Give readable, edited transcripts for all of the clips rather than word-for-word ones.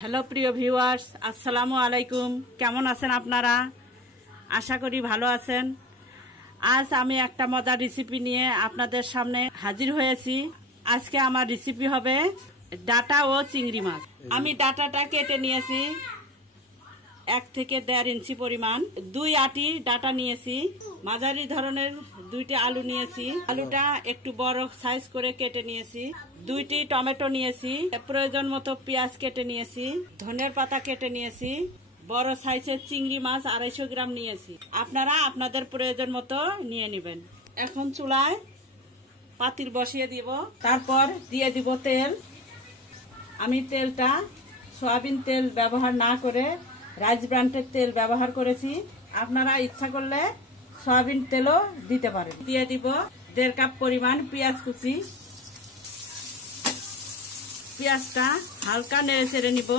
Hello প্রিয় viewers, আসসালামু আলাইকুম। কেমন আছেন আপনারা? আশা করি ভালো আছেন। আজ আমি একটা মজার রেসিপি নিয়ে আপনাদের সামনে হাজির হয়েছি। আজকে আমার রেসিপি হবে ডাটা ও চিংড়ি মাছ। আমি ডাটাটা কেটে নিয়েছি 1 থেকে 1.5 ইঞ্চি পরিমাণ। 2 আটি ডাটা নিয়েছি। মাঝারি ধরনের 2টি আলু নিয়েছি। আলুটা একটু বড় সাইজ করে কেটে নিয়েছি। 2টি টমেটো নিয়েছি। প্রয়োজন মতো পেঁয়াজ কেটে নিয়েছি। ধনিয়ার পাতা কেটে নিয়েছি। বড় সাইজের চিংড়ি মাছ 250 গ্রাম নিয়েছি। আপনারা আপনাদের প্রয়োজন মতো নিয়ে নেবেন। এখন চুলায় পাতিল বসিয়ে দিব। তারপর দিয়ে দিব তেল। আমি তেলটা সয়াবিন তেল ব্যবহার না করে রাইস ব্র্যান্ডের তেল ব্যবহার করেছি। আপনারা ইচ্ছা করলে সয়াবিন তেলও দিতে পারেন। দিয়ে দিব 1.5 কাপ পরিমাণ পেঁয়াজ কুচি। পেঁয়াজটা হালকা নেড়ে চেড়ে নিব,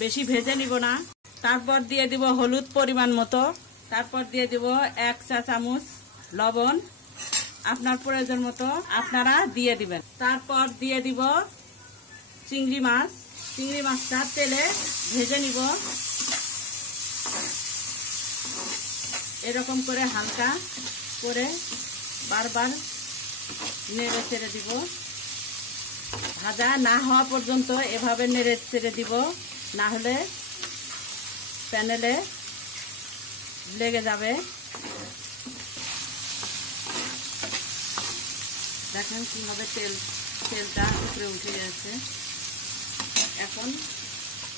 বেশি ভেজে নিব না। তারপর দিয়ে দিব হলুদ পরিমাণ মতো। তারপর দিয়ে দিব 1 চা চামচ লবণ। আপনার প্রয়োজন মতো আপনারা দিয়ে দিবেন। তারপর দিয়ে দিব চিংড়ি মাছ। চিংড়ি মাছটা তেলে ভেজে নিব। এরকম করে হালকা করে বারবার নেড়ে চেড়ে দিব। ভাজা না হওয়া পর্যন্ত এভাবে নেড়ে চেড়ে দিব, না হলে প্যানেলে লেগে যাবে। দেখেন কিভাবে তেলটা উপরে উঠে যাচ্ছে। এখন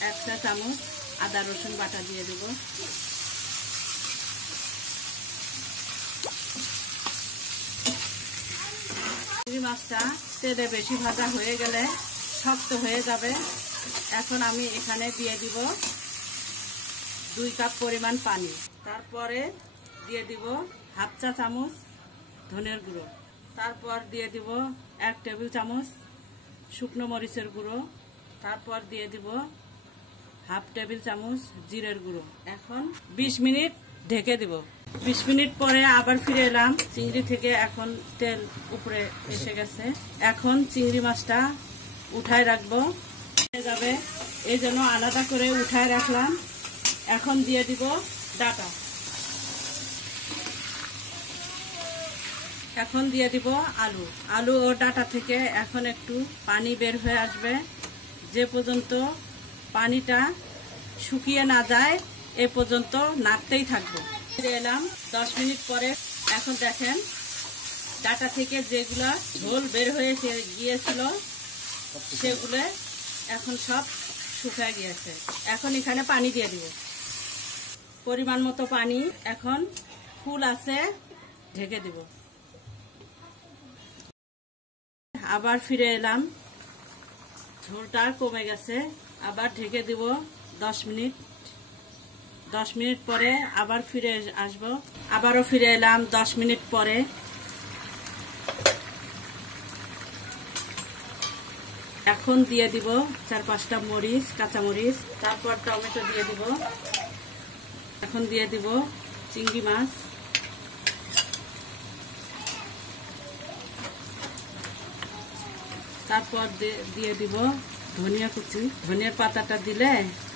1 চা চামচ আদা রসুন বাটা দিয়ে দেব। চিংড়ি মাছটা তেলে বেশি ভাজা হয়ে গেলে শক্ত হয়ে যাবে। এখন আমি এখানে দিয়ে দিব 2 কাপ পরিমাণ পানি। তারপরে দিয়ে দিব 1/2 চা চামচ ধনিয়ার গুঁড়ো। তারপর দিয়ে দিব 1 টেবিল চামচ শুকনো মরিচের গুঁড়ো। তারপর দিয়ে দিব 1/2 টেবিল চামচ জিরের গুঁড়ো। এখন 20 মিনিট ঢেকে দিব। 20 মিনিট পরে আবার ফিরে এলাম। চিংড়ি থেকে এখন তেল উপরে এসে গেছে। এখন চিংড়ি মাছটা উঠায় রাখবো, যাবে এই জন্য আলাদা করে উঠায় রাখলাম। এখন দিয়ে দিব ডাটা। এখন দিয়ে দিব আলু ও ডাটা থেকে এখন একটু পানি বের হয়ে আসবে। যে পর্যন্ত পানিটা শুকিয়ে না যায় এ পর্যন্ত নাড়তেই থাকবো। ফিরে এলাম 10 মিনিট পরে। এখন দেখেন ডাটা থেকে যেগুলা ঝোল বের হয়ে গিয়েছিল সেগুলো এখন সব শুকিয়ে গিয়েছে। এখন এখানে পানি দিয়ে দিব, পরিমাণ মতো পানি। এখন ফুল আছে, ঢেকে দিব। আবার ফিরে এলাম, ঝোলটা কমে গেছে। আবার ঢেকে দিব 10 মিনিট। 10 মিনিট পরে আবার ফিরে আসব। আবারও ফিরে এলাম 10 মিনিট পরে। এখন দিয়ে দিব 4-5টা মরিচ, কাঁচা মরিচ। তারপর টমেটো দিয়ে দিব। এখন দিয়ে দিব চিংড়ি মাছ। তারপর দিয়ে দিব ধনিয়া কুচি। ধনিয়ার পাতাটা দিলে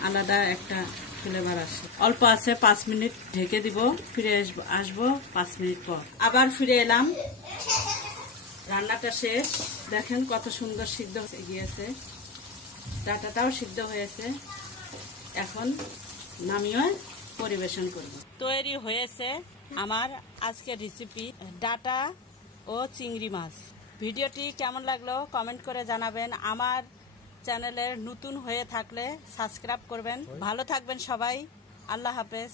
আলাদা একটা ফ্লেভার আসে। অল্প আছে, 5 মিনিট ঢেকে দিব। ফিরে আসবো 5 মিনিট পর। আবার ফিরে এলাম, রান্নাটা শেষ। দেখেন কত সুন্দর সিদ্ধ হয়ে গিয়েছে। ডাটাটাও সিদ্ধ হয়েছে। এখন নামিয়ে পরিবেশন করব। তৈরি হয়েছে আমার আজকের রেসিপি ডাটা ও চিংড়ি মাছ। ভিডিওটি কেমন লাগলো কমেন্ট করে জানাবেন। আমার চ্যানেলের নতুন হয়ে থাকলে সাবস্ক্রাইব করবেন। ভালো থাকবেন সবাই। আল্লাহ হাফেজ।